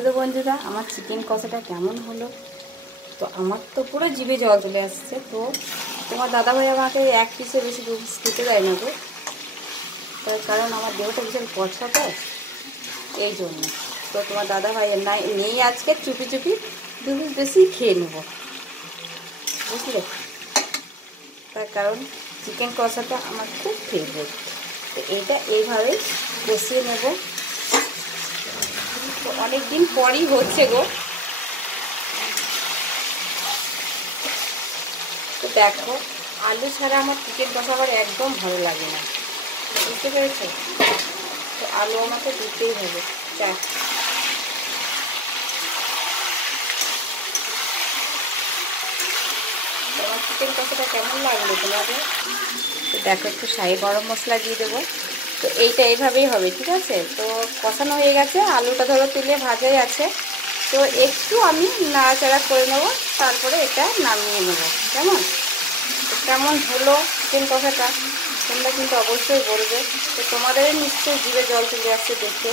Hello বন্ধুরা, আমার chicken কষাটা কেমন হলো? তো আমার তো পুরো জিভে জল চলে আসছে। তো তোমার দাদাভাই আমাকে এক পিসে বেশি দু পিস খেতে দেয় না গো। তার কারণ আমার দেহটা ভীষণ পচা তো, এই জন্য। তো তোমার দাদাভাই নেই আজকে, চুপি চুপি দু পিস বেশি খেয়ে নেবো, বুঝলে? তার কারণ চিকেন কষাটা আমার খুব ফেভারিট। তো এইটা এইভাবেই কষিয়ে নেব। তো অনেক দিন পরই হচ্ছে গো। তো দেখো, আলু ছাড়া আমার চিকেন কষা আমার একদম ভালো লাগে না, বুঝতে পেরেছো? তো আলু আমাকে দিতেই হবে। যাক, তোমার চিকেন কষাটা কেমন লাগলো তোমাদের? তো দেখো, একটু শাহি গরম মশলা দিয়ে দেবো। তো এইটা এইভাবেই হবে, ঠিক আছে? তো কষানো হয়ে গেছে, আলুটা ধরো তেলে ভাজাই আছে। তো একটু আমি নাড়াচাড়া করে নেবো, তারপরে এটা নামিয়ে নেবো। কেমন কেমন হলো চিকেন কষাটা তোমরা কিন্তু অবশ্যই বলবে। তো তোমাদের নিশ্চয়ই জিভে জল চলে আসছে দেখে।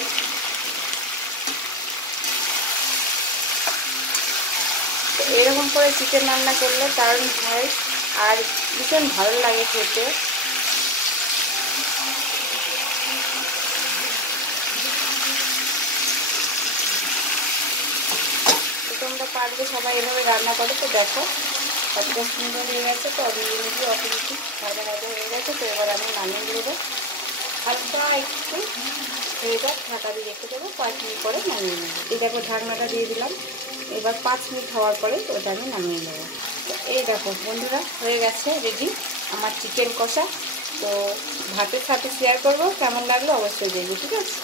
তো এরকম করে চিকেন রান্না করলে কারণ হয়, আর ভীষণ ভালো লাগে খেতে। তো তোমরা পারবে সবাই এভাবে রান্না করে। তো দেখো কতটা সুন্দর হয়ে গেছে। তো আমি নিজে অপরিচিত ভাজা ভাজা হয়ে গেছে। তো এবার আমি নামিয়ে দেবো। হালকা একটু হয়ে যাক, ঢাকা দিয়ে রেখে দেবো, 5 মিনিট পরে নামিয়ে নেবো। এই দেখো, ঢাকনাটা দিয়ে দিলাম। এবার 5 মিনিট হওয়ার পরে ওটা আমি নামিয়ে নেবো। তো এই দেখো বন্ধুরা, হয়ে গেছে রেডি আমার চিকেন কষা। তো ভাতের সাথে শেয়ার করবো, কেমন লাগলো অবশ্যই দেখবে, ঠিক আছে?